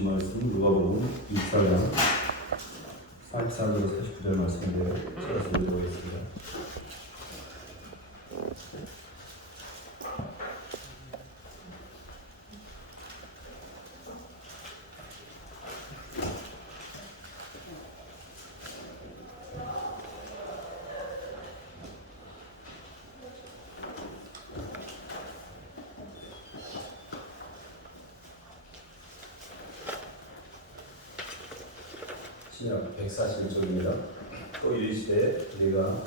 주신 말씀 누가복음 24장 44절 49절 말씀인데요. 제가 읽어보겠습니다. 신약 141쪽입니다. 또 이르시되 내가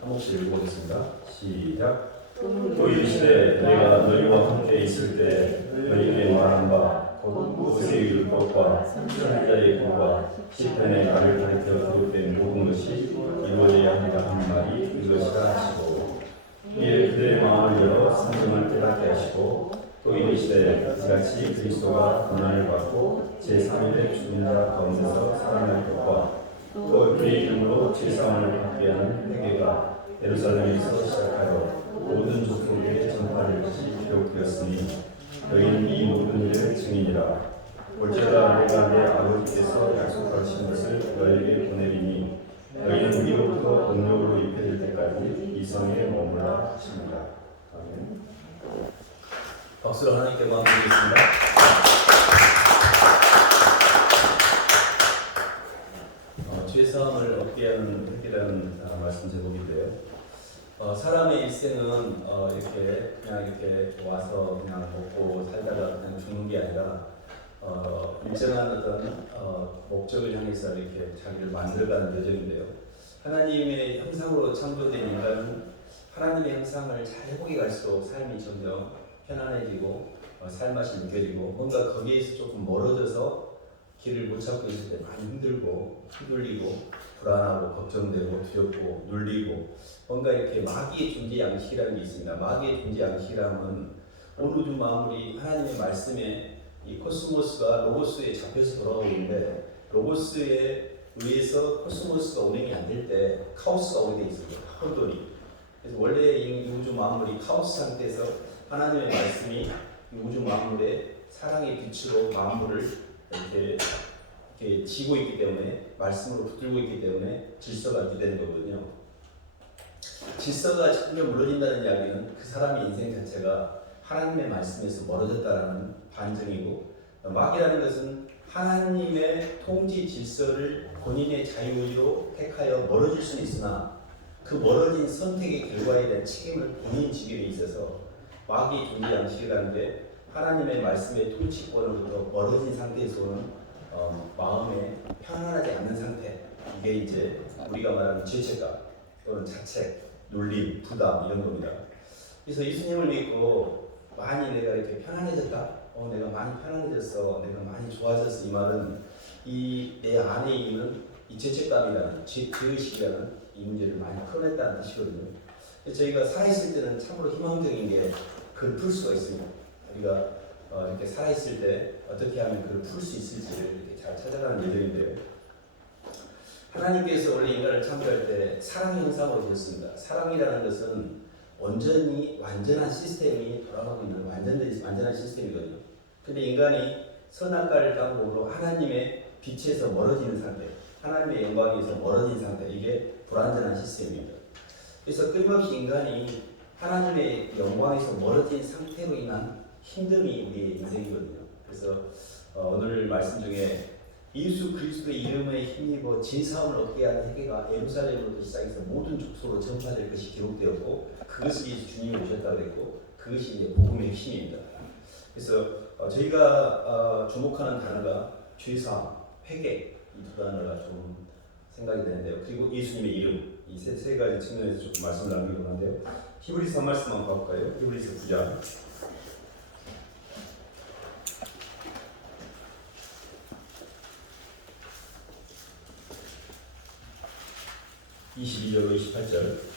한 목씩 읽어보겠습니다. 시작. 또 이르시되 내가 너희와 함께 있을 때 너희에게 말한 바곧 모세의 율법과 선지자의 글과 시편의 나를 가리켜 기록된 모든 것이 이루어져야 한다 하는 말이 이것이라 하시고 이에 그들의 마음을 열어 성경을 깨닫게 하시고 또 이르시되 이같이 그리스도가 고난을 받고 제3일에 죽은 자 가운데서 살아날 것과 또 그의 이름으로 제사함을 받게 하는 회개가 예루살렘에서 시작하여 모든 족속에게 전파될 것이 기록되었으니 너희는 이 모든 일을 증인이라. 볼지어다 내가 내 아버지께서 약속하신 것을 너희에게 보내리니 너희는 위로부터 능력으로 입혀질 때까지 이 성에 머물라 하십니다. 아멘. 박수로 하나님께 감사드리겠습니다. 주의 사함을 얻게 하는 회개라는 말씀 제목인데요. 사람의 일생은 이렇게 그냥 이렇게 와서 그냥 먹고 살다가 그냥 죽는 게 아니라 일정한 어떤 목적을 향해서 이렇게 자기를 만들어가는 여정인데요. 하나님의 형상으로 창조된 인간은 하나님의 형상을 잘 회복해 갈수록 삶이 점점 편안해지고 살맛이 느껴지고 뭔가 거기에서 조금 멀어져서 길을 못 찾고 있을 때 많이 힘들고 흔들리고 불안하고 걱정되고 두렵고 눌리고 뭔가 이렇게 마귀의 존재 양식이라는 게 있습니다. 마귀의 존재 양식이라면 온 우주 만물이 하나님의 말씀에 이 코스모스가 로고스에 잡혀서 돌아오고 있는데 로고스에 의해서 코스모스가 운행이 안 될 때 카오스가 오게 돼 있습니다. 혼돈이. 그래서 원래 이 우주 만물이 카오스 상태에서 하나님의 말씀이 우주 만물의 사랑의 빛으로 만물을 이렇게 지고 있기 때문에 말씀으로 붙들고 있기 때문에 질서가 유지되는 거거든요. 질서가 점점 무너진다는 이야기는 그 사람의 인생 자체가 하나님의 말씀에서 멀어졌다라는 반증이고 마귀라는 것은 하나님의 통치 질서를 본인의 자유의지로 택하여 멀어질 수는 있으나 그 멀어진 선택의 결과에 대한 책임을 본인이 지게 돼 있어서 마귀의 존재 양식이라는 게 하나님의 말씀의 통치권으로부터 멀어진 상태에서 오는 마음에 편안하지 않는 상태, 이게 이제 우리가 말하는 죄책감 또는 자책, 눌림, 부담 이런 겁니다. 그래서 예수님을 믿고 많이 내가 이렇게 편안해졌다, 내가 많이 편안해졌어, 내가 많이 좋아졌어, 이 말은 이 내 안에 있는 이 죄책감이라는 죄의식이라는 이 문제를 많이 풀어냈다는 뜻이거든요. 저희가 살아있을 때는 참으로 희망적인 게 그걸 풀 수가 있습니다. 우리가 이렇게 살아있을 때 어떻게 하면 그걸 풀 수 있을지를 이렇게 잘 찾아가는 예정인데요. 하나님께서 원래 인간을 창조할 때 사랑 형상으로 지었습니다. 사랑이라는 것은 온전히 완전한 시스템이 돌아가고 있는 완전한 시스템이거든요. 근데 인간이 선악과를 따먹으로 하나님의 빛에서 멀어지는 상태, 하나님의 영광에서 멀어진 상태, 이게 불완전한 시스템입니다. 그래서 끊임없이 인간이 하나님의 영광에서 멀어진 상태로 인한 힘듦이 우리의 인생이거든요. 그래서 오늘 말씀 중에 예수 그리스도의 이름에 힘입어 제사함을 얻게 하는 회개가 예루살렘으로부터 시작해서 모든 족속으로 전파될 것이 기록되었고 그것이 주님이 오셨다고 했고 그것이 이제 복음의 핵심입니다. 그래서 저희가 주목하는 단어가 죄사함, 회개, 이 두 단어가 좀 생각이 되는데요. 그리고 예수님의 이름, 이 세 가지 측면에서 조금 말씀을 나누기로 하는데요. 히브리서 한 말씀만 봐볼까요? 히브리서 9장 22절로 28절.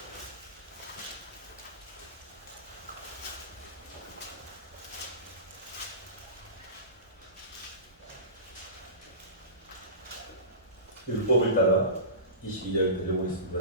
율법을 따라 22절 들려보겠습니다.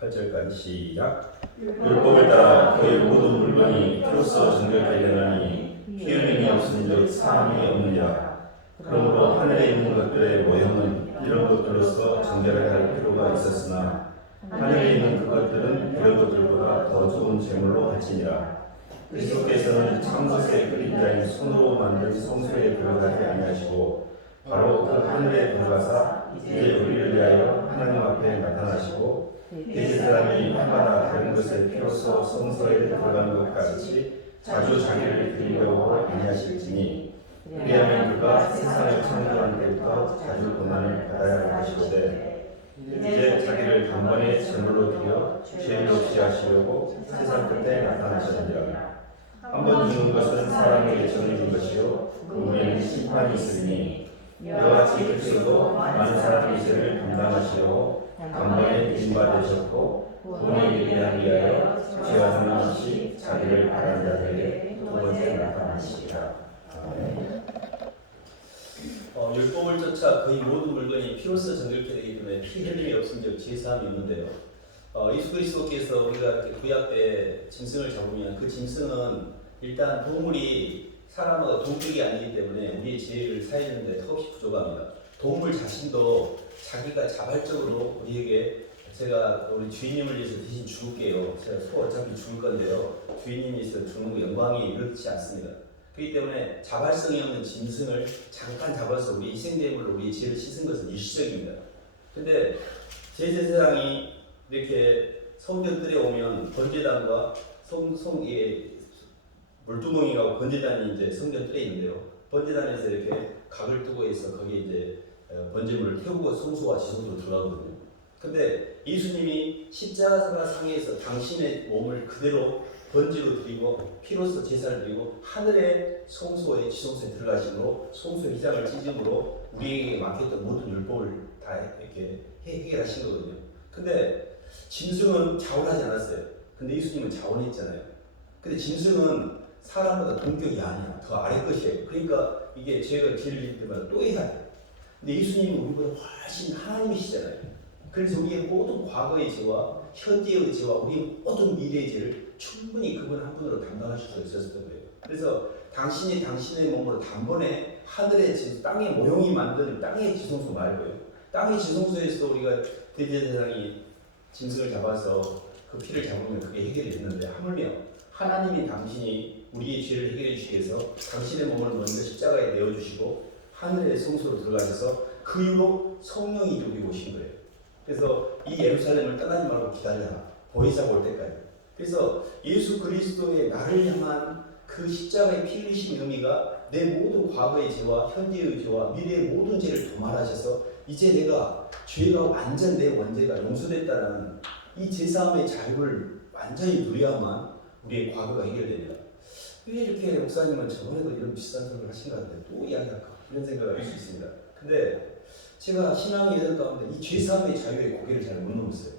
28절까지 시작. 율법을 따라 그의 모든 물건이 피로써 정결케 되나니 피 흘림이 없은즉 사함이 없느니라. 그러므로 하늘에 있는 것들의 모형은 이런 것들로서 정결하게 할 필요가 있었으나 하늘에 있는 그것들은 이런 것들보다 더 좋은 제물로 할지니라. 그리스도께서는 참것의 그림자인 손으로 만든 성소에 들어가지 아니하시고 바로 그 하늘에 들어가사 이제 우리를 위하여 하나님 앞에 나타나시고 대제사장이 해마다 다른 것을 피로써 성소에 들어가는 것 같이 자주 자기를 드리려고 아니하실지니 그리하면 그가 세상을 창조한 때부터 자주 고난을 받아야 할 것이로되 이제 자기를 단번에 제물로 드려 죄를 없이 하시려고 세상 끝에 나타나셨느니라. 한번 죽는 것은 사람에게 정해진 것이요 그 후에는 심판이 있으니 이와 같이 그리스도도 많은 사람의 죄를 감당하시려고 단번에 빚바 되셨고 본인에 위하여 죄와 상관없이 자기를 바라는 자들에게 두 번째 나타나시리라. 아멘. 율법을 쫓아 거의 모든 물건이 피로써 정결케 되기 때문에 피 흘림이 없은 즉 제사함이 있는데요. 예수 그리스도께서 우리가 이렇게 구약 때 짐승을 잡으면 그 짐승은 일단 동물이 사람마다 동격이 아니기 때문에 우리의 죄를 사해주는데 턱없이 부족합니다. 동물 자신도 자기가 자발적으로 우리에게 제가 우리 주인님을 위해서 대신 죽을게요. 제가 소 어차피 죽을 건데요. 주인님이 있어 죽는 거 영광이 이렇지 않습니다. 그렇기 때문에 자발성이 없는 짐승을 잠깐 잡아서 우리 희생제물로 우리의 죄를 씻은 것은 일시적입니다. 근데 제사장이 이렇게 성전들에 오면 번제단과 물두멍이라고 번제단이 이제 성전들에 있는데요. 번제단에서 이렇게 각을 뜨고 해서 거기에 이제 번제물을 태우고 성소와 지성소로 들어가거든요. 근데 예수님이 십자가 상에서 당신의 몸을 그대로 번제로 드리고 피로써 제사를 드리고 하늘의 성소에 지성소에 들어가심으로 성소의 휘장을 찢음으로 우리에게 맡겼던 모든 율법을 다 이렇게 해결하신 거거든요. 근데 짐승은 자원하지 않았어요. 근데 예수님은 자원했잖아요. 근데 짐승은 사람보다 동격이 아니야. 더 아래 것이에요. 그러니까 이게 죄를 지을 때마다 또 해야 돼요. 근데 예수님은 우리보다 훨씬 하나님이시잖아요. 그래서 우리의 모든 과거의 죄와 현재의 죄와 우리의 모든 미래의 죄를 충분히 그분 한 분으로 담당하실 수 있었던 거예요. 그래서 당신이 당신의 몸으로 단번에 하늘의 땅의 모형이 만든 땅의 지성소 말고요. 땅의 지성소에서 우리가 대제사장이 짐승을 잡아서 그 피를 잡으면 그게 해결이 됐는데 하물며 하나님인 당신이 우리의 죄를 해결해 주시기 위해서 당신의 몸을 먼저 십자가에 내어주시고 하늘의 성소로 들어가셔서 그 이후로 성령이 여기 오신 거예요. 그래서 이 예루살렘을 떠나지 말고 기다려라. 보혜사가 올 때까지. 그래서 예수 그리스도의 나를 향한 그 십자가의 피 흘리신 의미가 내 모든 과거의 죄와 현재의 죄와 미래의 모든 죄를 도말하셔서 이제 내가 죄가 완전 내 원죄가 용서됐다는 이 제사함의 자유를 완전히 누려야만 우리의 과거가 해결됩니다. 왜 이렇게 목사님은 저번에도 이런 비슷한 소리를 하신 것 같은데 또 이야기할까? 이런 생각을 할 수 있습니다. 근데 제가 신앙의 여정 가운데 이 죄사함의 자유에 고개를 잘 못 넘었어요.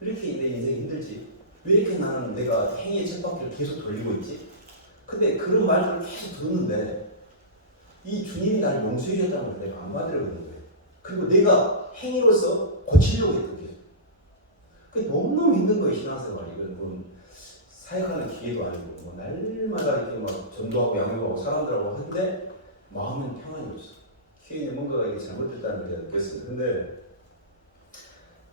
왜 이렇게 내 인생이 힘들지? 왜 이렇게 나는 내가 행위의 쳇바퀴를 계속 돌리고 있지? 근데 그런 말들을 계속 듣는데 이 주님이 나를 용서해 주셨다는 걸 내가 안 받으려고 했는 거예요. 그리고 내가 행위로서 고치려고 했던 거예요. 그게 너무너무 힘든 거예요. 신앙생활이. 이건 사역하는 기회도 아니고 뭐 날마다 이렇게 막 전도하고 양육하고 사람들하고 하는데 마음은 평안이 없어. 귀에 뭔가가 이게 잘못됐다는 걸 제가 느꼈습니다. 근데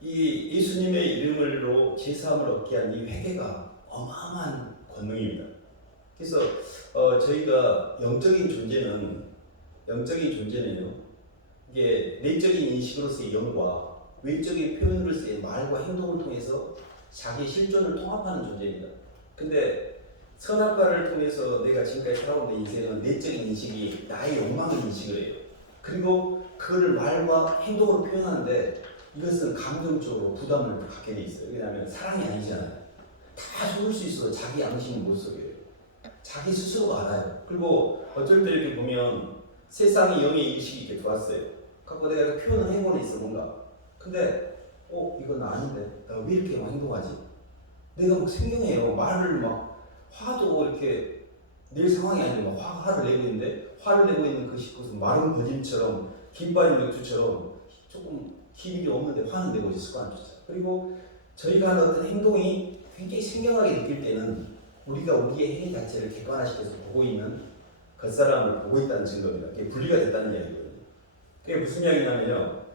이 예수님의 이름으로 제사함을 얻게 한 이 회개가 어마어마한 권능입니다. 그래서 저희가 영적인 존재는요. 이게 내적인 인식으로서의 영과 외적인 표현으로서의 말과 행동을 통해서 자기 실존을 통합하는 존재입니다. 근데 선악과를 통해서 내가 지금까지 살아온 내 인생은 내적인 인식이 나의 욕망을 인식을 해요. 그리고 그거를 말과 행동으로 표현하는데 이것은 감정적으로 부담을 갖게 돼 있어요. 왜냐하면 사랑이 아니잖아요. 다 속을 수 있어도 자기 양심은 못 속여요. 자기 스스로가 알아요. 그리고 어쩔 때 이렇게 보면 세상의 영의 인식이 이렇게 들어왔어요. 갖고 내가 표현을 행동에 있어 뭔가. 근데 이건 아닌데 나 왜 이렇게 막 행동하지? 내가 막 생경해요. 말을 막 화도 이렇게 낼 상황이 아니고 화를 내고 있는데 화를 내고 있는 그것은 마른 거짐처럼 긴 빠진 맥주처럼 조금 기력이 없는데 화는 내고 있을 거 아니죠. 그리고 저희가 하는 어떤 행동이 굉장히 생경하게 느낄 때는 우리가 우리의 행위 자체를 객관화시켜서 보고 있는 겉사람을 보고 있다는 증거입니다. 그게 분리가 됐다는 이야기거든요. 그게 무슨 이야기냐면요.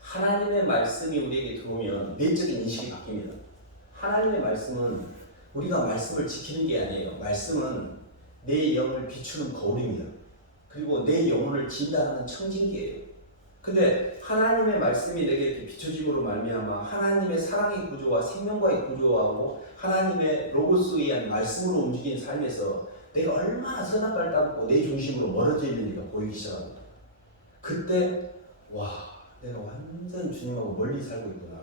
하나님의 말씀이 우리에게 들어오면 내적인 인식이 바뀝니다. 하나님의 말씀은 우리가 말씀을 지키는 게 아니에요. 말씀은 내 영을 비추는 거울입니다. 그리고 내 영혼을 진단하는 청진기예요. 근데 하나님의 말씀이 내게 이렇게 비춰짐으로 말미암아 하나님의 사랑의 구조와 생명과의 구조하고 하나님의 로고스에 의한 말씀으로 움직이는 삶에서 내가 얼마나 선악과를 따먹고 내 중심으로 멀어져 있는지가 보이기 시작합니다. 그때 와, 내가 완전 주님하고 멀리 살고 있구나.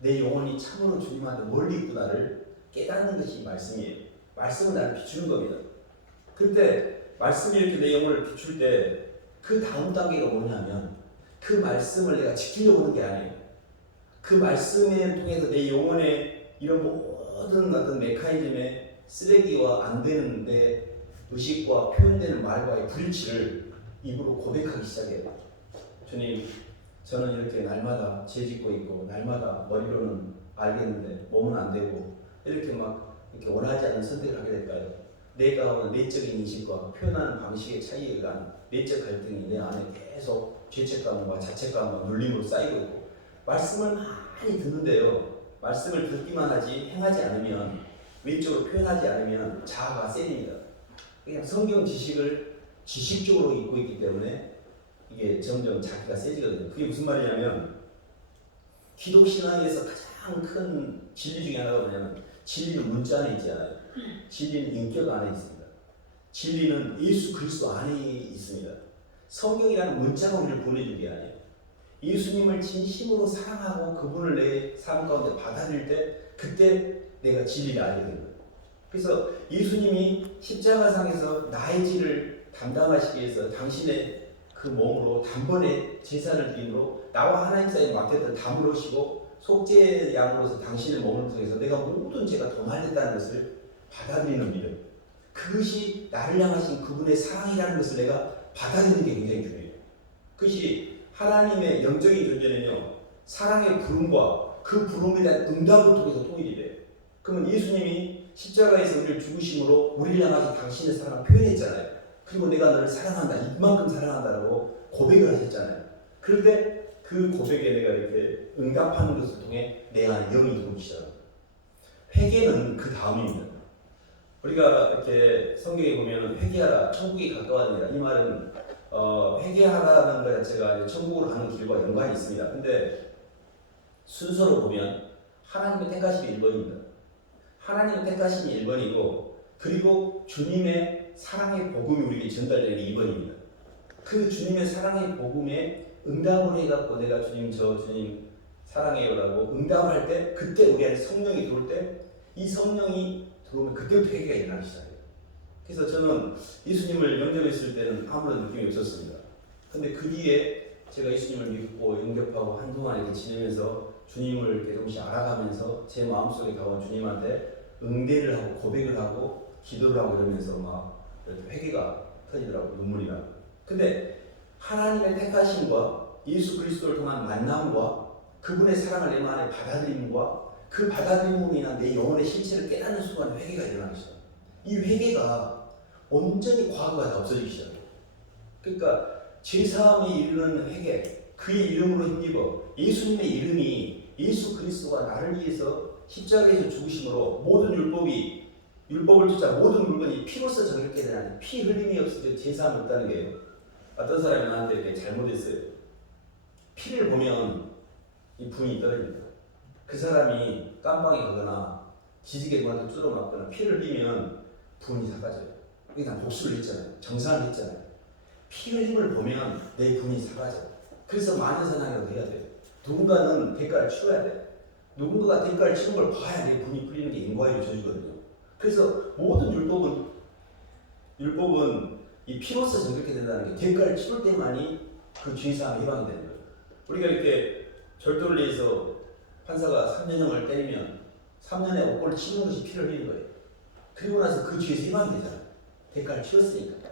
내 영혼이 참으로 주님한테 멀리 있구나를 깨닫는 것이 말씀이에요. 말씀은 나를 비추는 겁니다. 그때 말씀이 이렇게 내 영혼을 비출 때 그 다음 단계가 뭐냐면 그 말씀을 내가 지키려고 하는 게 아니에요. 그 말씀을 통해서 내 영혼의 이런 모든 어떤 메커니즘의 쓰레기와 안 되는 내 의식과 표현되는 말과의 불일치를 입으로 고백하기 시작해요. 주님, 저는 이렇게 날마다 죄짓고 있고 날마다 머리로는 알겠는데 몸은 안 되고 이렇게 막 이렇게 원하지 않는 선택을 하게 될까요? 내가 내적인 인식과 표현하는 방식의 차이에 의한 내적 갈등이 내 안에 계속 죄책감과 자책감과 눌림으로 쌓이고 있고 말씀을 많이 듣는데요. 말씀을 듣기만 하지 행하지 않으면 외적으로 표현하지 않으면 자아가 세립니다. 그냥 성경 지식을 지식적으로 읽고 있기 때문에 이게 점점 자기가 세지거든요. 그게 무슨 말이냐면 기독신앙에서 가장 큰 진리 중에 하나가 뭐냐면 진리는 문자 안에 있지 않아요. 진리는 인격 안에 있습니다. 진리는 예수 그리스도 안에 있습니다. 성경이라는 문자가 우리를 보내준 게 아니에요. 예수님을 진심으로 사랑하고 그분을 내 삶 가운데 받아들일 때 그때 내가 진리를 알게 됩니다. 그래서 예수님이 십자가상에서 나의 죄를 담당하시기 위해서 당신의 그 몸으로 단번에 제사를 드림으로 나와 하나님 사이에 맡겼던 담을 오시고 속죄 양으로서 당신의 몸을 통해서 내가 모든 죄가 도말됐다는 것을 받아들이는 믿음. 그것이 나를 향하신 그분의 사랑이라는 것을 내가 받아들이는 게 굉장히 중요해요. 그것이 하나님의 영적인 존재는요, 사랑의 부름과 그 부름에 대한 응답을 통해서 통일이 돼요. 그러면 예수님이 십자가에서 우리를 죽으심으로 우리를 향하신 당신의 사랑을 표현했잖아요. 그리고 내가 너를 사랑한다, 이만큼 사랑한다라고 고백을 하셨잖아요. 그런데 그 고백에 내가 이렇게 응답하는 것을 통해 내 안에 영이 들어오기 시작합니다. 회개는 그 다음입니다. 우리가 이렇게 성경에 보면 회개하라, 천국이 가까워지라. 이 말은 회개하라는 것 자체가 천국으로 가는 길과 연관이 있습니다. 근데 순서로 보면 하나님의 택하심이 1번입니다. 하나님의 택하심이 1번이고 그리고 주님의 사랑의 복음이 우리에게 전달되는 게 2번입니다. 그 주님의 사랑의 복음에 응답을 해갖고 내가 주님 사랑해요라고 응답을 할 때 그때 우리 안에 성령이 들어올 때 이 성령이 들어오면 그때부터 회개가 일어나기 시작해요. 그래서 저는 예수님을 영접했을 때는 아무런 느낌이 없었습니다. 근데 그 뒤에 제가 예수님을 믿고 영접하고 한동안 이렇게 지내면서 주님을 이렇게 조금씩 알아가면서 제 마음속에 다가온 주님한테 응대를 하고 고백을 하고 기도를 하고 이러면서 막 이렇게 회개가 터지더라고요. 눈물이 나고. 근데 하나님의 택하심과 예수 그리스도를 통한 만남과 그분의 사랑을 내 마음에 받아들임과 그 받아들임으로 인한 내 영혼의 실체를 깨닫는 순간 회개가 일어나기 시작해요. 이 회개가 온전히 과거가 다 없어지기 시작해요. 그러니까 죄사함에 이르는 회개, 그의 이름으로 힘입어 예수님의 이름이 예수 그리스도가 나를 위해서 십자가에서 죽으심으로 모든 율법을 쫓아 모든 물건이 피로써 정결케 되는 피 흘림이 없을 때 죄사함이 없다는 거예요. 어떤 사람이 나한테 이렇게 잘못했어요. 피를 보면 이 분이 떨어집니다. 그 사람이 깜빵에 가거나 지지개 누구한테 뚫어 맞거나 피를 흘리면 분이 사라져요. 이게 난 복수를 했잖아요. 정상을 했잖아요. 피 흘림을 보면 내 분이 사라져요. 그래서 많은 사랑이라도 해야 돼요. 누군가는 대가를 치러야 돼요. 누군가가 대가를 치는 걸 봐야 내 분이 풀리는 게 인과의 저주거든요. 그래서 모든 율법은 이 피로써 정결케 된다는 게 대가를 치를 때만이 그 죄사함 해방이 되는 거예요. 우리가 이렇게 절도를 위해서 판사가 3년형을 때리면 3년의 옥고를 치는 것이 피를 흘리는 거예요. 그리고 나서 그 죄에서 해방이 되잖아요. 대가를 치렀으니까.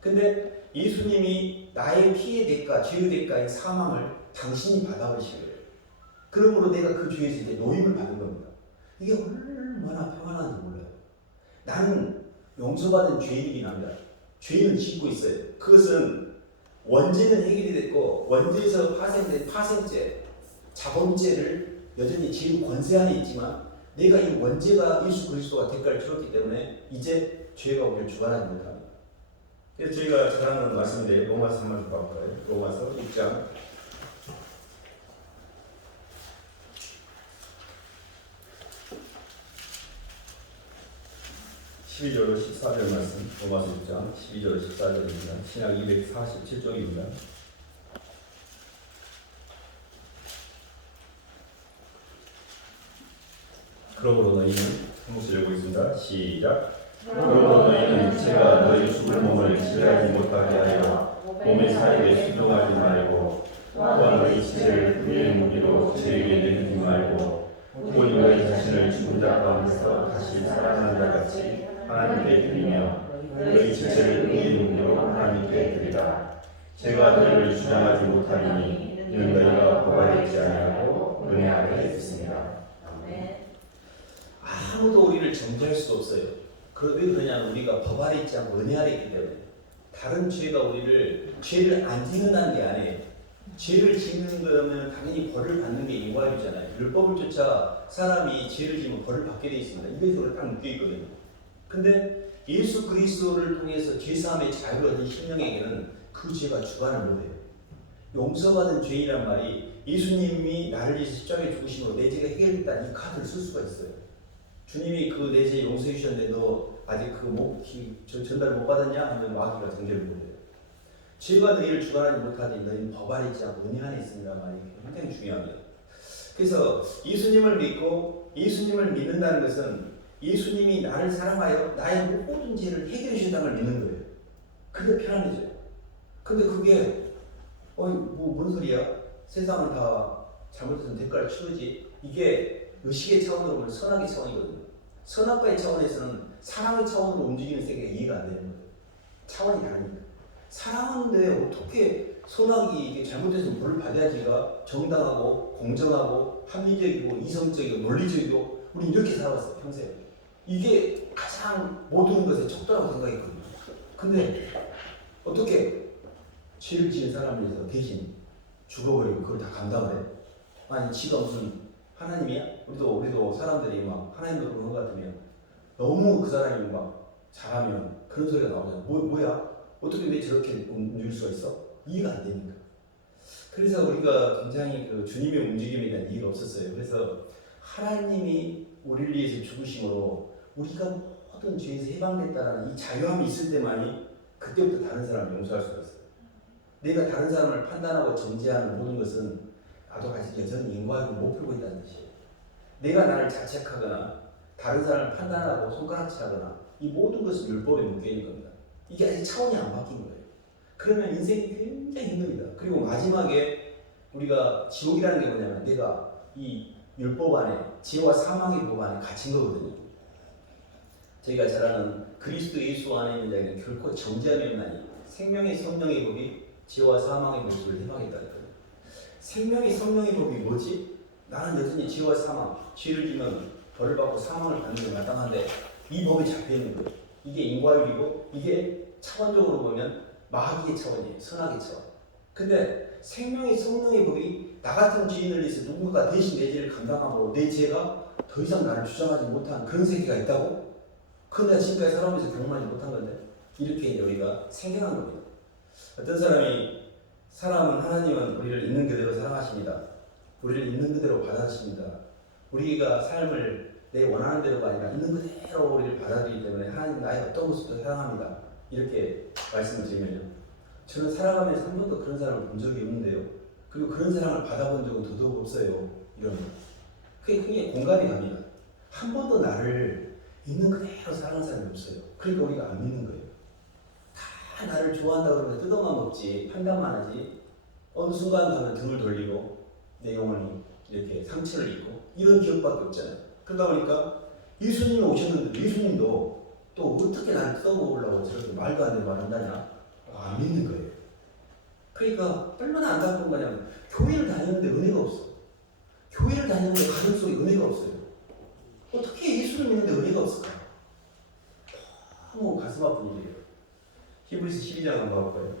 근데 예수님이 나의 피의 대가, 죄의 대가인 사망을 당신이 받아버리신 거예요. 그러므로 내가 그 죄에서 이제 노임을 받은 겁니다. 이게 얼마나 평안한지 몰라요. 나는 용서받은 죄인이긴 합니다. 죄는 짓고 있어요. 그것은 원죄는 해결이 됐고 원죄에서 파생된 파생죄, 자범죄를 여전히 지은 권세 안에 있지만 내가 이 원죄가 예수 그리스도가 대가를 치렀기 때문에 이제 죄가 우리를 주관하지 못합니다. 그래서 저희가 잘 아는 말씀인데 로마서 한번 볼까요? 로마서 6장 12절 14절 말씀, 로마서 6장 12절 14절입니다. 신약 247쪽입니다. 그러므로 너희는 한 목소리 읽겠습니다. 시작. 그러므로 너희는 육체가 너희 죽은 몸을 지배하지 못하게 하여 몸의 사욕에 순종하지 말고 또한 너희 지체를 불의의 무기로 죄에게 내주지 말고 오직 너희 자신을 죽은 자 가운데서 다시 살아나는 자 같이 하나님께 드리며 너희 지체를 의의 무기로 하나님께 드리라. 제가 너희를 주장하지 못하리니 이는 너희가 법하지 아니하고 은혜 아래 있습니다. 아무도 우리를 정죄할 수 없어요. 왜 그러냐면 우리가 법 아래 있지 않고 은혜 아래 있기 때문에. 다른 죄가 우리를 죄를 안 짓는다는 게 아니에요. 죄를 짓는 거면 당연히 벌을 받는 게 인과이잖아요. 율법을 쫓아 사람이 죄를 지으면 벌을 받게 돼 있습니다. 이것으로 딱 묶여 있거든요. 근데 예수 그리스도를 통해서 죄사함의 자유를 얻은 심령에게는 그 죄가 주관을 못해요. 용서받은 죄인이란 말이 예수님이 나를 위해서 십자가에 죽으심으로 내 죄가 해결됐다, 이 카드를 쓸 수가 있어요. 주님이 그 내 죄 용서해 주셨는데 너 아직 전달을 못 받았냐 하면 마귀가 정죄를 못해요. 죄가 너희를 주관하지 못하니 너희는 법 아래 있지 않고 은혜 안에 있습니다 말이 굉장히 중요합니다. 그래서 예수님을 믿고 예수님을 믿는다는 것은 예수님이 나를 사랑하여 나의 모든 죄를 해결해 주신다는 걸 믿는 거예요. 그게 편안해져요. 근데 그게 뭔 소리야? 세상은 다 잘못해서 대가를 치르지. 이게 의식의 차원으로 보면 선악의 차원이거든요. 선악과의 차원에서는 사랑의 차원으로 움직이는 세계가 이해가 안 되는 거예요. 차원이 다르니까. 사랑하는데 어떻게 선악이 이게 잘못해서 벌을 받아야지가 정당하고 공정하고 합리적이고 이성적이고 논리적이고 우리 이렇게 살아왔어요 평생. 이게 가장 모든 것에 적도라고 생각했거든요. 근데 어떻게 죄를 지은 사람을 위해서 대신 죽어버리고 그걸 다 감당을 해? 아니 지가 무슨 하나님이야? 우리도 사람들이 막 하나님도 그런 것 같으면 너무 그 사람이 막 잘하면 그런 소리가 나오잖아. 뭐야? 어떻게 왜 저렇게 움직일 수가 있어? 이해가 안 되니까. 그래서 우리가 굉장히 그 주님의 움직임에 대한 이해가 없었어요. 그래서 하나님이 우리를 위해서 죽으심으로 우리가 모든 죄에서 해방됐다는 이 자유함이 있을 때만이 그때부터 다른 사람을 용서할 수가 있어요. 내가 다른 사람을 판단하고 정죄하는 모든 것은 나도 아직 여전히 인과를 못 풀고 있다는 뜻이에요. 내가 나를 자책하거나 다른 사람을 판단하고 손가락질하거나 이 모든 것은 율법에 묶여있는 겁니다. 이게 아직 차원이 안 바뀐 거예요. 그러면 인생이 굉장히 힘듭니다. 그리고 마지막에 우리가 지옥이라는 게 뭐냐면 내가 이 율법 안에 죄와 사망의 법 안에 갇힌 거거든요. 저희가 잘 아는 그리스도 예수 안에 있는 자에게는 결코 정죄함이 없나니 생명의 성령의 법이 죄와 사망의 모습을 해방했다는 거예요. 생명의 성령의 법이 뭐지? 나는 여전히 죄와 사망, 죄를 지면 벌을 받고 사망을 받는 게 마땅한데 이 법이 잡혀있는 거예요. 이게 인과율이고 이게 차원적으로 보면 마귀의 차원이에요. 선악의 차원. 근데 생명의 성령의 법이 나 같은 죄인을 위해서 누군가 대신 내 죄를 감당함으로 내 죄가 더 이상 나를 주장하지 못한 그런 세계가 있다고? 그건 내가 지금까지 살아오면서 경험하지 못한 건데 이렇게 이제 우리가 생겨난 겁니다. 어떤 사람은 하나님은 우리를 있는 그대로 사랑하십니다. 우리를 있는 그대로 받아주십니다. 우리가 삶을 내 원하는 대로가 아니라 있는 그대로 우리를 받아들이기 때문에 하나님 나의 어떤 모습도 사랑합니다. 이렇게 말씀을 드리면요. 저는 살아가면서 한 번도 그런 사람을 본 적이 없는데요. 그리고 그런 사랑을 받아본 적은 더더욱 없어요. 이런 거. 그게 굉장히 공감이 갑니다. 한 번도 나를 있는 그대로 사랑하는 사람이 없어요. 그러니까 우리가 안 믿는 거예요. 다 나를 좋아한다고 그러면 뜯어만 먹지 판단만 하지 어느 순간 가면 등을 돌리고 내 영혼이 이렇게 상처를 입고 이런 기억밖에 없잖아요. 그러다 보니까 예수님이 오셨는데 예수님도 또 어떻게 나를 뜯어먹으려고 저렇게 말도 안 되는 말 한다냐? 안 믿는 거예요. 그러니까 얼마나 안타까운 거냐면 교회를 다니는데 은혜가 없어. 교회를 다니는데 가정 속에 은혜가 없어요. 어떻게 예수를 믿는데 은혜가 없을까? 너무 가슴 아픈 일이에요. 히브리서 12장 한번 볼까요?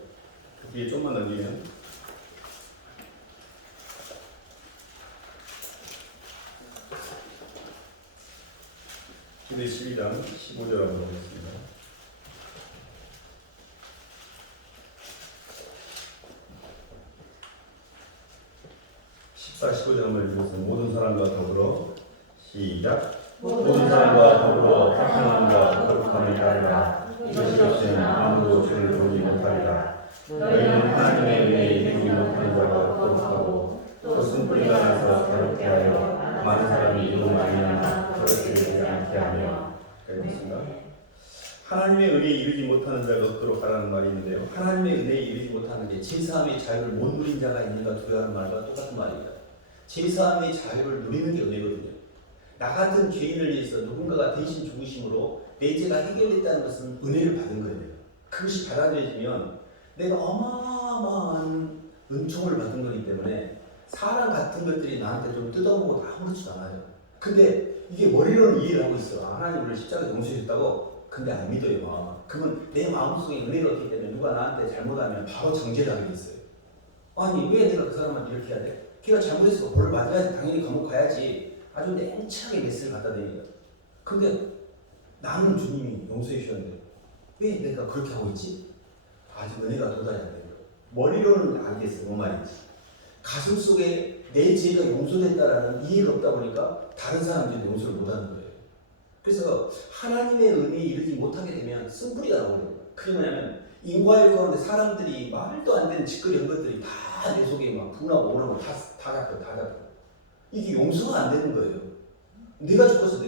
그 뒤에 좀만 넘기면 히브리서 12장 15절 한번 보겠습니다. 14, 15절 한번 읽어서 모든 사람과 더불어 시작. 모든 사람과 더불어 화평함과 거룩함을 따르라. 이것이 없이는 아무도 주를 보지 못하리라. 너희는 하나님의 은혜에 이르지 못하는 자가 거룩하고 또 쓴뿌리가 나서 더럽게 하여 많은 사람이 이로 말미암아 더럽게 되지 않게 하며. 그렇습니다. 하나님의 은혜에 이르지 못하는 자가 없도록 하라는 말이 있는데요. 하나님의 은혜에 이르지 못하는 게 제사함의 자유를 못 누린 자가 있는가 두려워하는 말과 똑같은 말입니다. 제사함의 자유를 누리는 게 은혜거든요. 나 같은 죄인을 위해서 누군가가 대신 죽으심으로 내 죄가 해결됐다는 것은 은혜를 받은 거예요. 그것이 받아들여지면 내가 어마어마한 은총을 받은 거기 때문에 사람 같은 것들이 나한테 좀 뜯어보고 아무렇지도 않아요. 근데 이게 머리로는 이해를 하고 있어. 하나님 우리를 십자가에 용서해 줬다고. 근데 안 믿어요. 그러면 내 마음속에 은혜가 없기 때문에 누가 나한테 잘못하면 바로 정죄당하게 됐어요. 아니 왜 내가 그 사람한테 이렇게 해야 돼? 걔가 잘못했으면 벌을 맞아야지. 당연히 감옥 가야지. 아주 냉철하게 메시지를 갖다 댑니다. 근데 나는 주님이 용서해 주셨는데 왜 내가 그렇게 하고 있지? 아직 은혜가 도달이 안 돼요. 머리로는 알겠어요. 뭔 말인지. 가슴 속에 내 죄가 용서됐다라는 이해가 없다 보니까 다른 사람들이 용서를 못하는 거예요. 그래서 하나님의 은혜에 이르지 못하게 되면 쓴뿌리가 나오거든요. 그게 뭐냐면 인과일 가운데 사람들이 말도 안 되는 짓거리 한 것들이 다 내 속에 막 분하고 오르고 다 잡혀. 이게 용서가 안 되는 거예요. 내가 죽었어.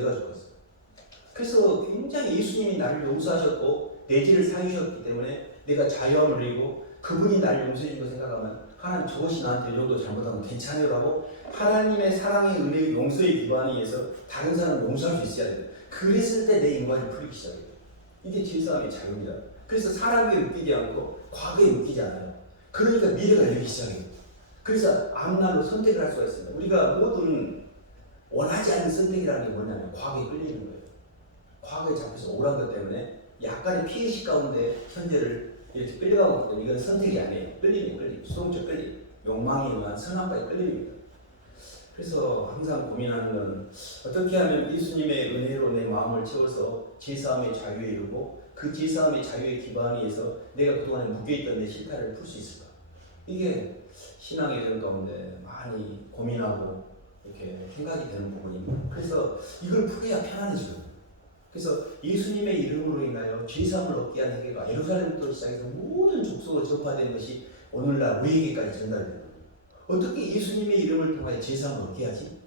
그래서 굉장히 예수님이 나를 용서하셨고 내 죄를 사유셨기 때문에 내가 자유함을 누리고 그분이 나를 용서해 준 거 생각하면 하나님 저것이 나한테 이 정도 잘못하면 괜찮으라고 하나님의 사랑의 은혜의 용서의 기반에 의해서 다른 사람을 용서할 수 있어야 돼요. 그랬을 때 내 인간이 풀리기 시작해요. 이게 제사함의 자유입니다. 그래서 사람에게 묶이지 않고 과거에 묶이지 않아요. 그러니까 미래가 열리기 시작해요. 그래서 앞날로 선택을 할 수가 있습니다. 우리가 모든 원하지 않는 선택이라는 게 뭐냐면 과거에 끌리는 거예요. 과거에 잡혀서 오란 것 때문에 약간의 피해식 가운데 현재를 이렇게 끌려가고 있기 때문에 이건 선택이 아니에요. 끌림, 수동적 끌림, 욕망에 의한 선함까지 끌림입니다. 그래서 항상 고민하는 건 어떻게 하면 예수님의 은혜로 내 마음을 채워서 제사함의 자유에 이르고 그 제사함의 자유의 기반에 의해서 내가 그동안에 묶여있던 내 실타를 풀 수 있을까? 이게 신앙의 여정 가운데 많이 고민하고 이렇게 생각이 되는 부분입니다. 그래서 이걸 풀어야 편안해지거든요. 그래서 예수님의 이름으로 인하여 죄사함을 얻게 한 세계가 예루살렘부터 시작해서 모든 족속으로 전파된 것이 오늘날 우리에게까지 전달됩니다. 어떻게 예수님의 이름을 통하여 제사함을 얻게 하지?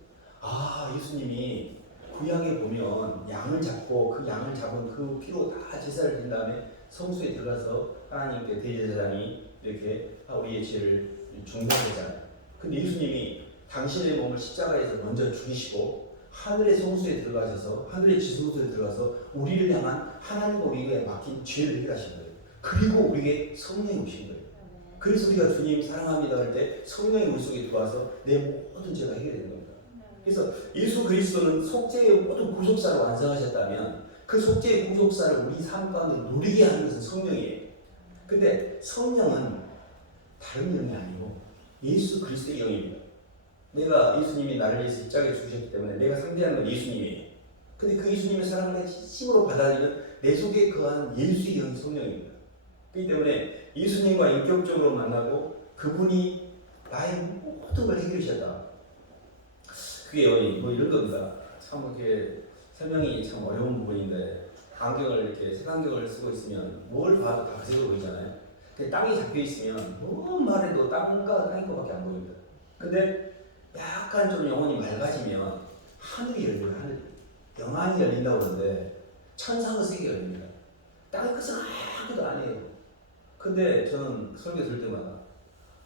예수님이 구약에 보면 양을 잡고 그 양을 잡은 그 피로 다 제사를 드린 다음에 성소에 들어가서 하나님께 대제사장이 이렇게 우리의 죄를 중단하잖아요. 근데 예수님이 당신의 몸을 십자가에서 먼저 죽이시고 하늘의 성소에 들어가셔서 하늘의 지성소에 들어가서 우리를 향한 하나님과 우리에게 맡긴 죄를 해결하신 거예요. 그리고 우리에게 성령이 오신 거예요. 그래서 우리가 주님 사랑합니다 할 때 성령이 우리 속에 들어와서 내 모든 죄가 해결되는 겁니다. 그래서 예수 그리스도는 속죄의 모든 구속사를 완성하셨다면 그 속죄의 구속사를 우리 삶 가운데 누리게 하는 것은 성령이에요. 근데 성령은 다른 영이 아니고 예수 그리스도의 영입니다. 내가 예수님이 나를 위해서 십자가에 죽으셨기 때문에 내가 상대하는 건 예수님이에요. 근데 그 예수님의 사랑을 진심으로 받아들이는 내 속에 거하는 예수의 영이 성령입니다. 그렇기 때문에 예수님과 인격적으로 만나고 그분이 나의 모든 걸 해결해 주셨다. 그게 이런 겁니다. 참 이렇게 설명이 참 어려운 부분인데 안경을 이렇게 색안경을 쓰고 있으면 뭘 봐도 다 색으로 보이잖아요. 근데 땅이 잡혀 있으면 뭔 말해도 땅인 거밖에 안 보입니다. 근데 약간 좀 영혼이 맑아지면 하늘이 열려요. 하늘. 영안이 열린다고 그러는데 천상의 세계가 열립니다. 땅의 끝은 아무도 안 해요. 근데 저는 설교 들을 때마다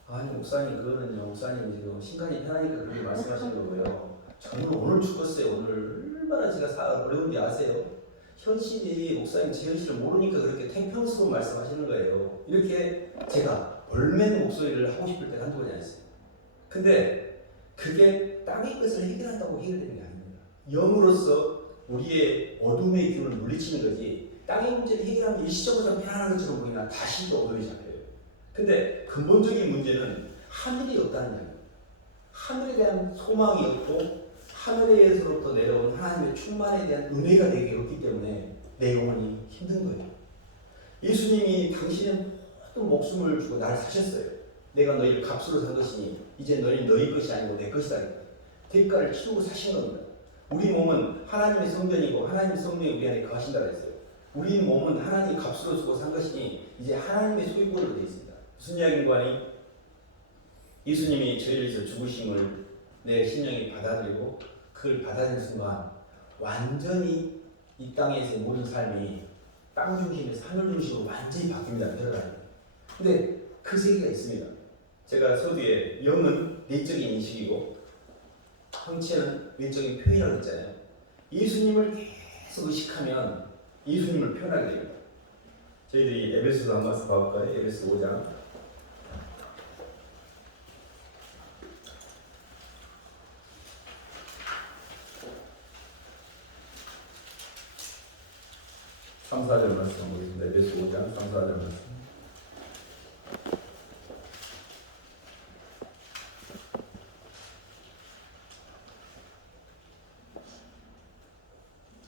아니 목사님 그거는요 목사님 지금 신간이 편하니까 그렇게 말씀하시는 거고요. 저는 오늘 죽었어요. 오늘 얼마나 제가 어려운지 아세요? 현실이 목사님 제 현실을 모르니까 그렇게 태평스러운 말씀하시는 거예요. 이렇게 제가 벌맨 목소리를 하고 싶을 때가 한두 번이 아니었어요. 근데 그게 땅의 것을 해결한다고 해결되는 게 아닙니다. 영으로서 우리의 어둠의 기운을 물리치는 거지 땅의 문제를 해결하면 일시적으로 편안한 것처럼 보이나 다시 또 어둠이 잡혀요. 근데 근본적인 문제는 하늘이 없다는 거예요. 하늘에 대한 소망이 없고 하늘에서부터 내려온 하나님의 충만에 대한 은혜가 내게 없기 때문에 내 영혼이 힘든 거예요. 예수님이 당신은 모든 목숨을 주고 나를 사셨어요. 내가 너희를 값으로 산 것이니 이제 너희 것이 아니고 내 것이다. 대가를 치르고 사신 겁니다. 우리 몸은 하나님의 성전이고 하나님의 성령이 우리 안에 거하신다고 했어요. 우리 몸은 하나님이 값으로 주고 산 것이니 이제 하나님의 소유권으로 되어 있습니다. 무슨 이야기인가 하니 예수님이 저희를 위해서 죽으심을 내 심령이 받아들이고 그걸 받아들이는 순간 완전히 이 땅에서의 모든 삶이 땅 중심에서 하늘 중심으로 완전히 바뀝니다. 들어가요. 근데 그 세계가 있습니다. 제가 서두에 영은 내적인 인식이고 형체는 외적인 표현이라고 했잖아요. 예수님을 계속 의식하면 예수님을 표현하게 됩니다. 저희들이 에베소서 한 말씀 봐볼까요? 에베소 5장 3, 4절 말씀 보겠습니다. 에베소 5장 3, 4절 말씀.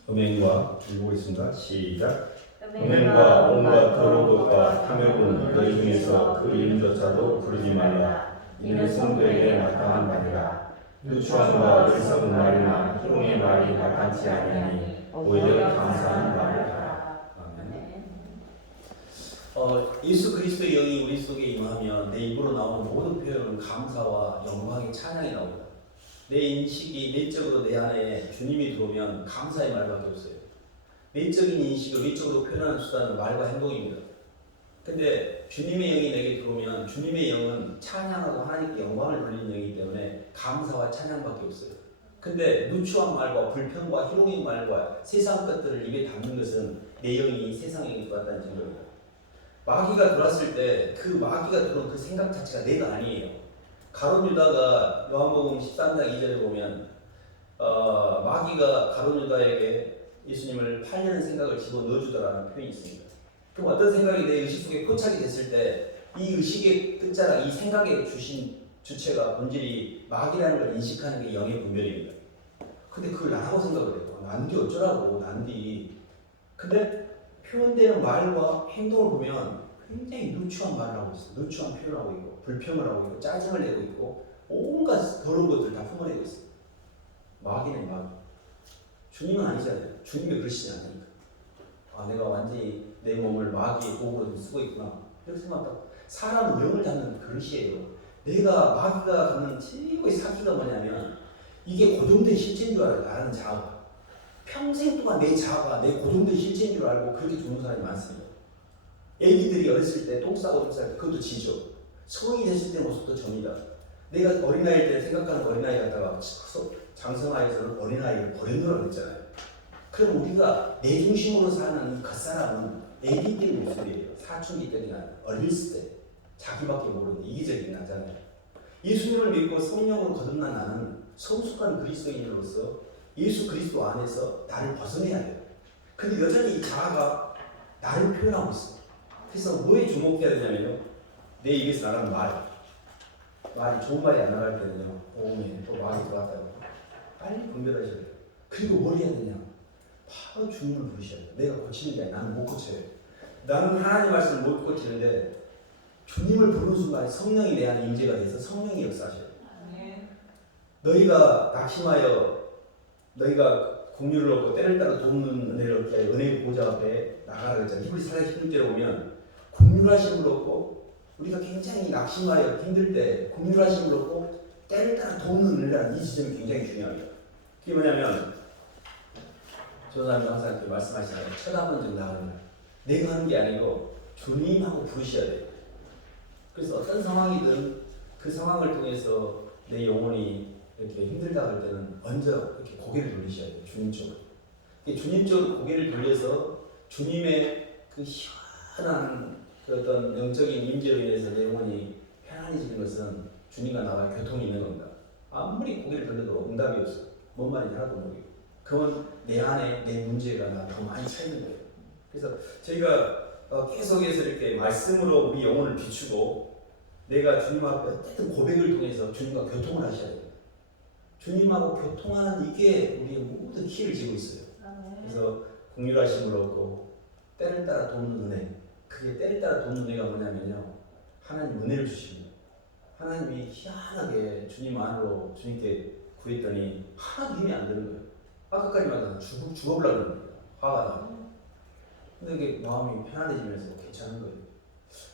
음행과 읽어보겠습니다. 시작. 음행과 온갖 더러운 것과 탐욕은 너희 중에서 그 이름조차도 부르지 말라. 이는 성도에게 마땅한 말이라. 누추함과 어리석은 말이나 희롱의 말이 마땅치 아니하니 오히려 감사하는 말을 하라. 아멘. 예수 그리스도의 영이 우리 속에 임하면 내 입으로 나오는 모든 표현은 감사와 영광의 찬양이 나옵니다. 내 인식이 내적으로 내 안에 주님이 들어오면 감사의 말밖에 없어요. 내적인 인식을 외적으로 표현하는 수단은 말과 행동입니다. 근데 주님의 영이 내게 들어오면 주님의 영은 찬양하고 하나님께 영광을 돌리는 영이기 때문에 감사와 찬양밖에 없어요. 근데 누추한 말과 불평과 희롱의 말과 세상 것들을 입에 담는 것은 내 영이 세상 영이 들어왔다는 증거입니다. 마귀가 들어왔을 때 그 마귀가 들어온 그 생각 자체가 내가 아니에요. 가룟 유다가 요한복음 13장 2절에 보면 마귀가 가룟 유다에게 예수님을 팔려는 생각을 집어넣어주더라는 표현이 있습니다. 그럼 어떤 생각이 내 의식 속에 포착이 됐을 때 이 의식의 끝자락, 이 생각에 주신 주체가 본질이 마귀라는 걸 인식하는 게 영의 분별입니다. 근데 그걸 나라고 생각을 해요. 난디 어쩌라고 난디. 근데 표현되는 말과 행동을 보면 굉장히 누추한 말을 하고 있어요. 누추한 표현을 하고 있고 불평을 하고 있고 짜증을 내고 있고 온갖 더러운 것들을 다 품어내고 있어요. 마귀는 마귀. 주님은 아니잖아요. 주님이 그러시지 않으니까. 내가 완전히 내 몸을 마귀의 도구로 쓰고 있구나. 이렇게 생각하고 사람은 영을 잡는 그릇이에요. 내가 마귀가 갖는 최고의 사기가 뭐냐면 이게 고정된 실체인 줄 알아요. 나라는 자아가. 평생 동안 내 자아가 내 고정된 실체인 줄 알고 그렇게 죽는 사람이 많습니다. 애기들이 어렸을 때 똥 싸고 똥 쌀 때 그것도 지죠. 성인이 됐을 때 모습도 접니다. 내가 어린아이일 때 생각하는 어린아이 갖다가 장성아에서는 어린아이를 버렸노라고 그랬잖아요. 그럼 우리가 내 중심으로 사는 이 겉사람은 애기 때의 모습이에요. 사춘기 때나 어렸을 때 자기밖에 모르는 이기적인 나잖아요. 예수님을 믿고 성령으로 거듭난 나는 성숙한 그리스도인으로서 예수 그리스도 안에서 나를 벗어내야 돼요. 근데 여전히 이 자아가 나를 표현하고 있어. 그래서 뭐에 주목해야 되냐면요. 내 입에서 나가는 말이 좋은 말이 안 나갈 때는요. 오메 또 말이 들어왔다고 빨리 분별하셔야 돼요. 그리고 뭘 해야 되냐. 바로 주님을 부르셔야 돼요. 내가 고치는 게 아니라 나는 못 고쳐요. 나는 하나님 말씀을 못 고치는데 주님을 부르는 순간 성령이 내 안에 임재가 돼서 성령이 역사하셔요. 너희가 낙심하여 너희가 공유를 얻고 때를 따라 돕는 은혜를 얻게 하여 은혜의 보좌 앞에 나가라 그랬잖아요. 히브리 4장 16절에 보면 공유하심을 얻고 우리가 굉장히 낙심하여 힘들 때 공유하심을 얻고 때를 따라 돕는 은혜라는 이 지점이 굉장히 중요합니다. 그게 뭐냐면 조사님이 항상 이렇게 말씀하시잖아요. 쳐다보는 중 나가는 거예요. 내가 하는 게 아니고 주님하고 부르셔야 돼요. 그래서 어떤 상황이든 그 상황을 통해서 내 영혼이 이렇게 힘들다 할 때는 먼저 이렇게 고개를 돌리셔야 돼요. 주님 쪽으로. 주님 쪽으로 고개를 돌려서 주님의 그 시원한 그 어떤 영적인 임재로 인해서 내 영혼이 편안해지는 것은 주님과 나와 교통이 있는 겁니다. 아무리 고개를 돌려도 응답이 없어. 뭔 말인지 하나도 모르겠고. 그건 내 안에 내 문제가 나 더 많이 차있는 거예요. 그래서 저희가 계속해서 이렇게 말씀으로 우리 영혼을 비추고 내가 주님 앞에 어쨌든 고백을 통해서 주님과 교통을 하셔야 됩니다. 주님하고 교통하는 이게 우리의 모든 키를 쥐고 있어요. 그래서 긍휼하심을 얻고 때를 따라 돕는 은혜. 그게 때를 따라 돕는 은혜가 뭐냐면요, 하나님 은혜를 주십니다. 하나님이 희한하게 주님 안으로 주님께 구했더니 하나도 힘이 안 드는 거예요. 아까까지 말한 죽어보려고 그러는 거예요. 화가 나고. 근데 이게 마음이 편안해지면서 괜찮은 거예요.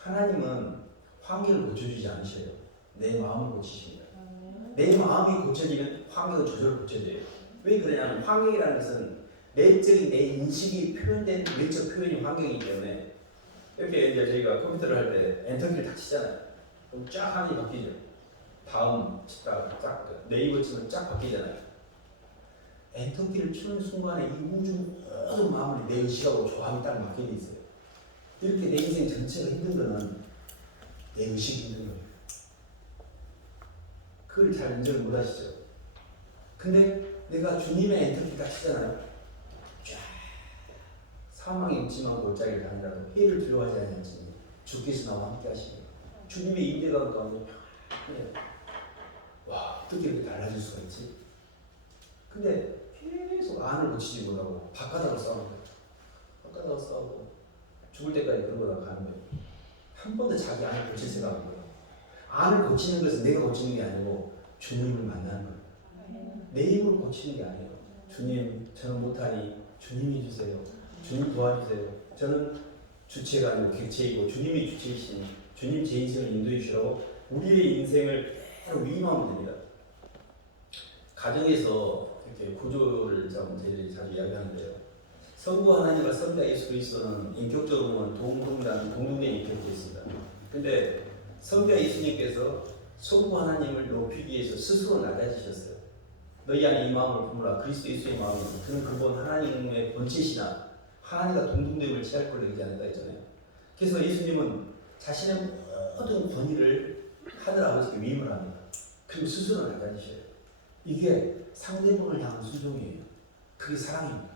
하나님은 환경을 고쳐주지 않으셔요. 내 마음을 고치십니다. 내 마음이 고쳐지면 환경은 저절로 고쳐져요. 왜 그러냐면 환경이라는 것은 내적인 내 인식이 표현된 외적 표현이 환경이기 때문에, 이렇게 이제 저희가 컴퓨터를 할 때 엔터키를 딱 치잖아요. 그럼 쫙 화면이 바뀌죠. 다음 쫙 네이버 치면 쫙 바뀌잖아요. 엔터키를 치는 순간에 이 우주 모든 마음을 내 의식하고 조합이 딱 맞게 돼 있어요. 이렇게 내 인생 전체가 힘든 거는 내 의식이 힘든 거예요. 그걸 잘 인정을 못 하시죠. 근데 내가 주님의 엔터키 딱 치잖아요. 쫙 사망의 임침한 골짜기를 다니라도 해를 두려워하지 않을지 주께서 나와 함께 하시니 주님의 임재감 가운데 평안해요. 와, 어떻게 이렇게 달라질 수가 있지? 근데 계속 안을 고치지 못하고 바깥으로 싸우는 거예요. 바깥으로 싸우고 죽을 때까지 그러고 가는 거예요. 한 번도 자기 안을 고칠 생각 안 해요. 안을 고치는 것은 내가 고치는 게 아니고 주님을 만나는 거예요. 내 힘으로 고치는 게 아니에요. 주님, 저는 못하니 주님이 주세요. 주님 도와주세요. 저는 주체가 아니고 객체이고 주님이 주체이시니 주님 제 인생을 인도해 주시라고 우리의 인생을 계속 위임하면 됩니다. 가정에서 이렇게 구조를 저희들이 자주 이야기하는데요. 성부 하나님과 성자 예수 그리스도는 인격적으로 보면 동등된 인격이 있습니다. 근데 성자 예수님께서 성부 하나님을 높이기 위해서 스스로 낮아지셨어요. 너희 안에 이 마음을 품으라. 그리스도 예수의 마음이 그는 근본 하나님의 본체시나 하나님과 동등됨을 취할 걸로 얘기하는 거 있잖아요. 그래서 예수님은 자신의 모든 권위를 하늘 아버지께 위임을 합니다. 그리고 스스로 낮아지셔요. 이게 상대방을 향한 순종이에요. 그게 사랑입니다.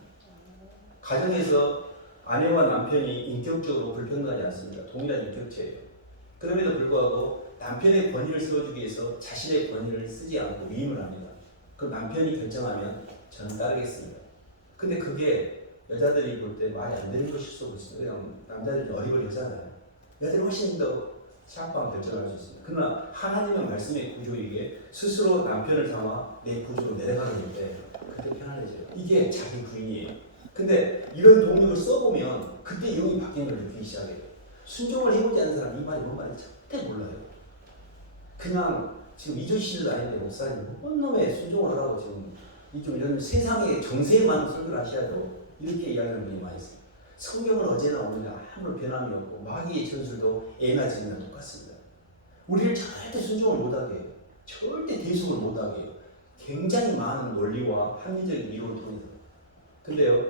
가정에서 아내와 남편이 인격적으로 불평등하지 않습니다. 동일한 인격체예요. 그럼에도 불구하고 남편의 권위를 세워주기 위해서 자신의 권위를 쓰지 않고 위임을 합니다. 그럼 남편이 결정하면 저는 따르겠습니다. 근데 그게 여자들이 볼 때 말이 안 되는 것일 수도 있습니다. 그냥 남자들이 어리버리하잖아요. 여자들이 훨씬 더 샤프한 결정을 할 수 있습니다. 그러나 하나님의 말씀의 구조이기에 스스로 남편을 삼아 내 구조로 내려가게 될 때 그때 편안해져요. 이게 자기 부인이에요. 근데 이런 동력을 써보면 그때 영이 바뀌는 걸 느끼기 시작해요. 순종을 해보지 않는 사람 이 말이 뭔 말인지 절대 몰라요. 그냥 지금 이조시도 아닌데 목사님 뭔 놈의 순종을 하라고 지금 좀 이런 세상의 정세에만 설교를 하셔도 이렇게 이야기하는 분이 많이 있어요. 성경은 어제나 오늘나 아무런 변함이 없고 마귀의 전술도 애나 지나 똑같습니다. 우리를 절대 순종을 못하게 해요. 절대 대속을 못하게 해요. 굉장히 많은 원리와 합리적인 이론을 통해서. 근데요,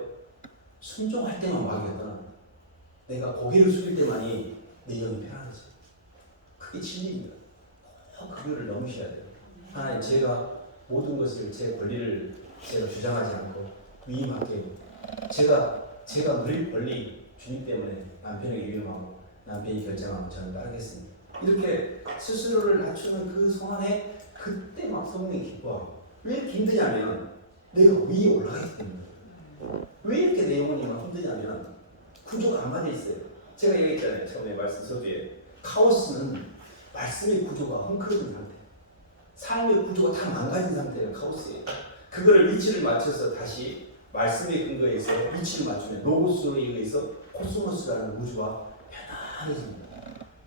순종할 때만 마귀가 떠납니다. 내가 고개를 숙일 때만이 내 영이 편안해져요. 그게 진리입니다. 꼭 그거를 넘으셔야 돼요. 하나님, 제가 모든 것을 제 권리를 제가 주장하지 않고 위임할게요. 제가 누릴 권리 주님 때문에 남편에게 위임하고 남편이 결정하면 저는 따르겠습니다. 이렇게 스스로를 낮추는 그 순간에 그때 막 성령이 기뻐요. 왜 이렇게 힘드냐면 내가 위에 올라가기 때문에. 왜 이렇게 내 영혼이 막 힘드냐면 구조가 안 맞아 있어요. 제가 얘기했잖아요. 처음에 말씀 서두에 카오스는 말씀의 구조가 헝클어진 상태. 삶의 구조가 다 망가진 상태가 카오스예요. 그거를 위치를 맞춰서 다시 말씀의 근거에서 위치를 맞추면 로고스에 의해서 코스모스라는 우주가 편안해집니다.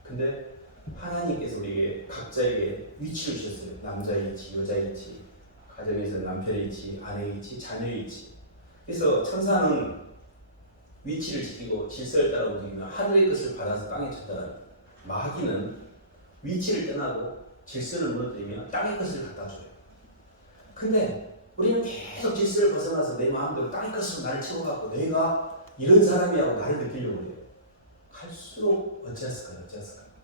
근데 하나님께서 우리에게 각자에게 위치를 주셨어요. 남자의 위치, 여자의 위치, 가정에서 남편의 위치, 아내의 위치, 자녀의 위치. 그래서 천사는 위치를 지키고 질서를 따라 움직이면 하늘의 것을 받아서 땅에 쳤다는, 마귀는 위치를 떠나고 질서를 무너뜨리면 땅의 것을 갖다 줘요. 근데 우리는 계속 질서를 벗어나서 내 마음대로 땅의 것으로 나를 채워갖고 내가 이런 사람이라고 나를 느끼려고 해요. 갈수록 어찌했을까.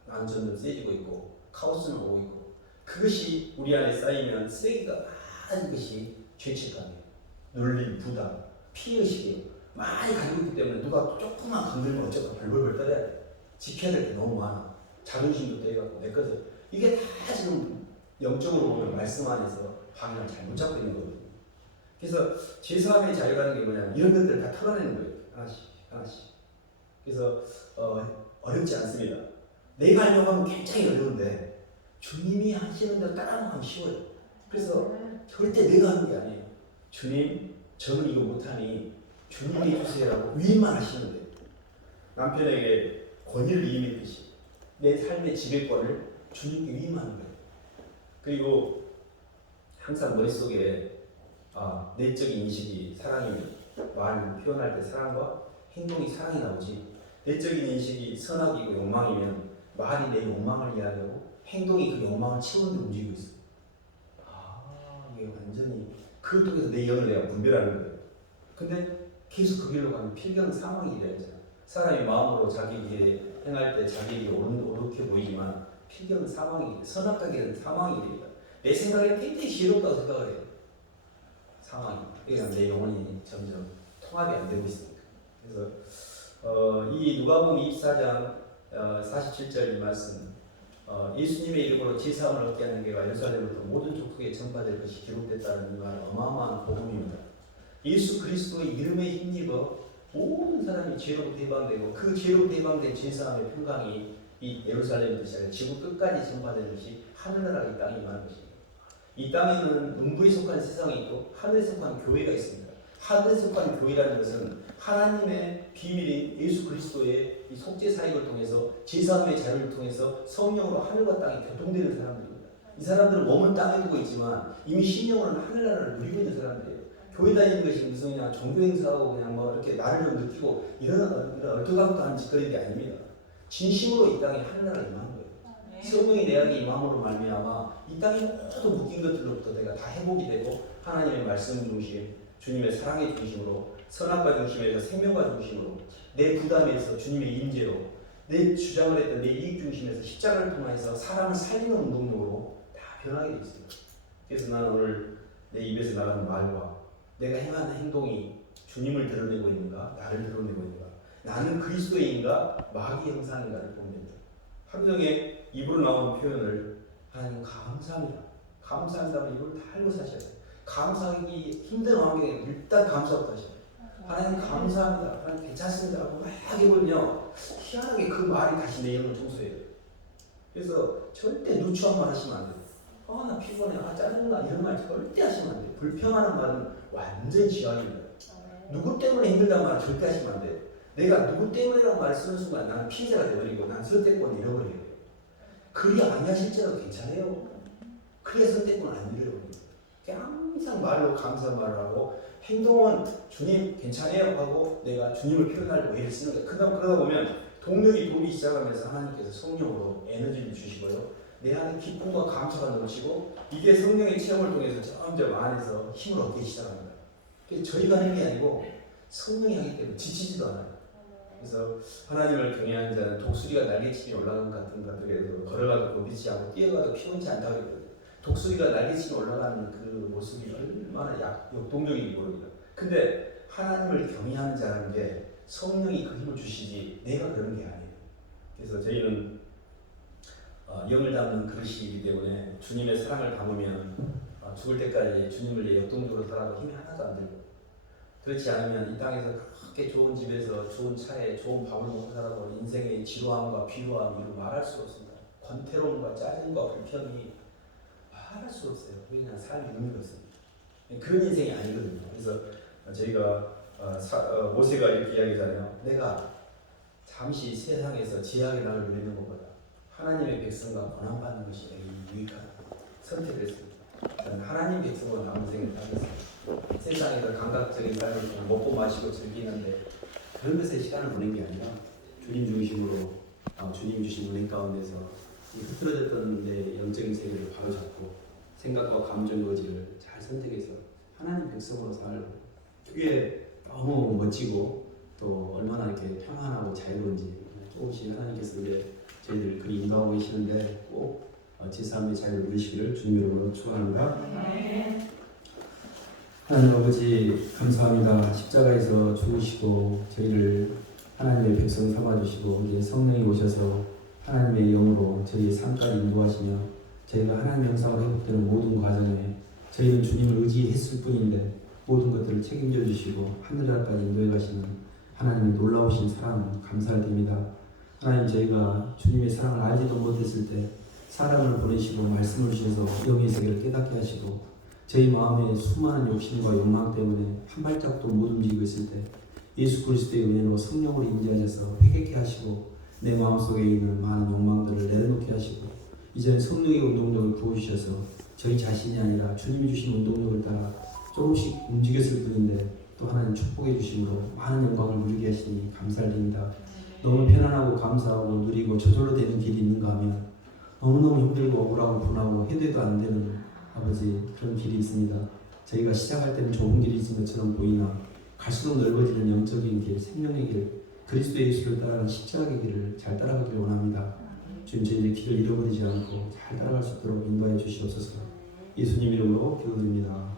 나는 점점 세지고 있고 카오스는 오고 있고, 그것이 우리 안에 쌓이면 쓰레기가 많은 것이 죄책감이에요. 눌림, 부담, 피의식이에요. 많이 가지고 있기 때문에 누가 조금만 건들면 어쩔까 벌벌벌 떨어야 돼. 지켜야 될 게 너무 많아. 자존심도 떼갖고 내 것을. 이게 다 지금 영적으로 보면 말씀 안에서 방향을 잘못 잡고 있는 거거든요. 그래서 죄사함의 자유라는 게 뭐냐면 이런 것들을 다 털어내는 거예요. 하나씩 하나씩. 그래서 어렵지 않습니다. 내가 하려고 하면 굉장히 어려운데 주님이 하시는 대로 따라하면 쉬워요. 그래서 절대 내가 하는 게 아니에요. 주님, 저는 이거 못하니 주님이 해주세요라고 위임만 하시면 돼요. 남편에게 권위를 위임했듯이 내 삶의 지배권을 주님께 위임하는 거예요. 그리고 항상 머릿속에 내적인 인식이 사랑이면 말 표현할 때 사랑과 행동이 사랑이 나오지, 내적인 인식이 선악이고 욕망이면 말이 내 욕망을 이야기하고 행동이 그 욕망을 채우는 데 움직이고 있어. 이게 완전히 그걸 통해서 내 영을 내가 분별하는 거예요. 근데 계속 그 길로 가면 필경 사망이 되잖아. 사람이 마음으로 자기 일에 행할 때 자기 일이 옳게 보이지만 필경은 사망이, 선악과 길은 사망이 됩니다. 내 생각에 굉장히 지혜롭다고 생각을 해요. 상황이. 그러니까 내 영혼이 점점 통합이 안 되고 있습니다. 그래서 이 누가복음 24장 47절 이 말씀, 예수님의 이름으로 제사함을 얻게 하는 게가 예루살렘부터 모든 족속에 전파될 것이 기록됐다는 이 말은 어마어마한 복음입니다. 예수 그리스도의 이름에 힘입어 모든 사람이 죄로부터 해방되고 그 죄로부터 해방된 제사함의 평강이 이 예루살렘부터 시작해 지구 끝까지 전파되는 것이 하늘나라 이 땅에 임하는 것입니다. 이 땅에는 음부에 속한 세상이 있고 하늘에 속한 교회가 있습니다. 하늘에 속한 교회라는 것은 하나님의 비밀인 예수 그리스도의 이 속죄 사역을 통해서 제사함의 자유를 통해서 성령으로 하늘과 땅이 교통되는 사람들입니다. 이 사람들은 몸은 땅에 두고 있지만 이미 신령으로는 하늘나라를 누리고 있는 사람들이에요. 교회 다니는 것이 무슨 그냥 종교 행사하고 그냥 뭐 이렇게 나를 좀 느끼고 이런 얼토당토한 짓거리가 아닙니다. 진심으로 이 땅에 하늘나라가 임하는 거예요. 성령이 내 안에 임함으로 말미암아 이 땅의 모든 묶인 것들로부터 내가 다 회복이 되고 하나님의 말씀 중심, 주님의 사랑의 중심으로, 선악과 중심에서 생명과 중심으로, 내 부담에서 주님의 임재로, 내 주장을 했던 내 이익 중심에서 십자가를 통해서 사람을 살리는 운동력으로 다 변하게 되어 있습니다. 그래서 나는 오늘 내 입에서 나가는 말과 내가 행하는 행동이 주님을 드러내고 있는가, 나를 드러내고 있는가, 나는 그리스도인가 마귀의 형상인가를 보면 됩니다. 하루 종일 입으로 나오는 표현을 하나님 감사합니다. 감사한다면 이걸 다 알고 사셔야 돼요. 감사하기 힘든 환경에 일단 감사부터 하셔야 돼요. 하나님 감사합니다. 하나님 괜찮습니다. 하고 막 해보면요, 희한하게 그 말이 다시 내 영을 청소해요. 그래서 절대 누추한 말 하시면 안 돼요. 나 피곤해, 짜증나 이런 말 절대 하시면 안 돼요. 불평하는 말은 완전 지각입니다. 누구 때문에 힘들다는 말 절대 하시면 안 돼요. 내가 누구 때문이라고 말 쓰는 순간 나는 피해자가 되어버리고 난 선택권을 잃어버려요. 그리 아니하실지라도 괜찮아요. 그래야 선택권을 안 잃어버립니다. 항상 말로 감사한 말을 하고 행동은 주님 괜찮아요 하고 내가 주님을 표현하려고 애를 쓰는 거예요. 그러다 보면 동력이 돌기 시작하면서 하나님께서 성령으로 에너지를 주시고요. 내 안에 기쁨과 감사가 넘치고 이게 성령의 체험을 통해서 점점 안에서 힘을 얻기 시작합니다. 그래서 저희가 하는 게 아니고 성령이 하기 때문에 지치지도 않아요. 그래서 하나님을 경외하는 자는 독수리가 날개치며 올라간 같은 것들에서 걸어가도 곤비지 않고 뛰어가도 피곤치 않다고 했거든요. 독수리가 날개치며 올라가는 그 모습이 얼마나 역동적인지 모릅니다. 근데 하나님을 경외하는 자라는 게 성령이 그 힘을 주시지 내가 그런 게 아니에요. 그래서 저희는 영을 담는 그릇이기 때문에 주님의 사랑을 담으면 죽을 때까지 주님을 위해 역동적으로 살아도 힘이 하나도 안 들고, 그렇지 않으면 이 땅에서 그렇게 좋은 집에서 좋은 차에 좋은 밥을 먹고 살아도 인생의 지루함과 비루함 이루 말할 수 없습니다. 권태로움과 짜증과 불평이 말할 수 없어요. 그냥 삶이 의미가 없습니다. 그런 인생이 아니거든요. 그래서 저희가 모세가 이렇게 이야기하잖아요. 내가 잠시 세상에서 제약의 날을 누리는 것보다 하나님의 백성과 고난받는 것이 내게 유익하다 선택을 했습니다. 저는 하나님 백성으로 남은 생을 하겠습니다. 세상에서 감각적인 삶을 그냥 먹고 마시고 즐기는데 그런 것에 시간을 보낸 게 아니라 주님 중심으로 주님 주신 은혜 가운데서 이 흐트러졌던 내 영적인 세계를 바로잡고 생각과 감정 거지를 잘 선택해서 하나님 백성으로 살고, 그게 너무 멋지고 또 얼마나 이렇게 평안하고 자유로운지 조금씩 하나님께서 저희들 그리 인도하고 계시는데 꼭 제 삶의 자유를 누리시기를 주님 이름으로 축원합니다. 하나님 아버지 감사합니다. 십자가에서 죽으시고 저희를 하나님의 백성 삼아주시고 이제 성령이 오셔서 하나님의 영으로 저희의 삶까지 인도하시며 저희가 하나님의 형상으로 회복되는 모든 과정에 저희는 주님을 의지했을 뿐인데 모든 것들을 책임져 주시고 하늘나라까지 인도해 가시는 하나님의 놀라우신 사랑 감사를 드립니다. 하나님 저희가 주님의 사랑을 알지도 못했을 때 사람을 보내시고 말씀을 주셔서 영의 세계를 깨닫게 하시고 저희 마음에 수많은 욕심과 욕망 때문에 한 발짝도 못 움직이고 있을 때 예수 그리스도의 은혜로 성령으로 임재하셔서 회개케 하시고 내 마음속에 있는 많은 욕망들을 내려놓게 하시고 이제는 성령의 운동력을 부어주셔서 저희 자신이 아니라 주님이 주신 운동력을 따라 조금씩 움직였을 뿐인데 또 하나님 축복해 주심으로 많은 영광을 누리게 하시니 감사를 드립니다. 너무 편안하고 감사하고 누리고 저절로 되는 길이 있는가 하면 너무너무 힘들고 억울하고 분하고 해도 안 되는 아버지 그런 길이 있습니다. 저희가 시작할 때는 좁은 길이 있는 것처럼 보이나 갈수록 넓어지는 영적인 길, 생명의 길, 그리스도 예수를 따라가는 십자가의 길을 잘 따라가길 원합니다. 주님 저희의 길을 잃어버리지 않고 잘 따라갈 수 있도록 인도하여 주시옵소서. 예수님 이름으로 기도드립니다.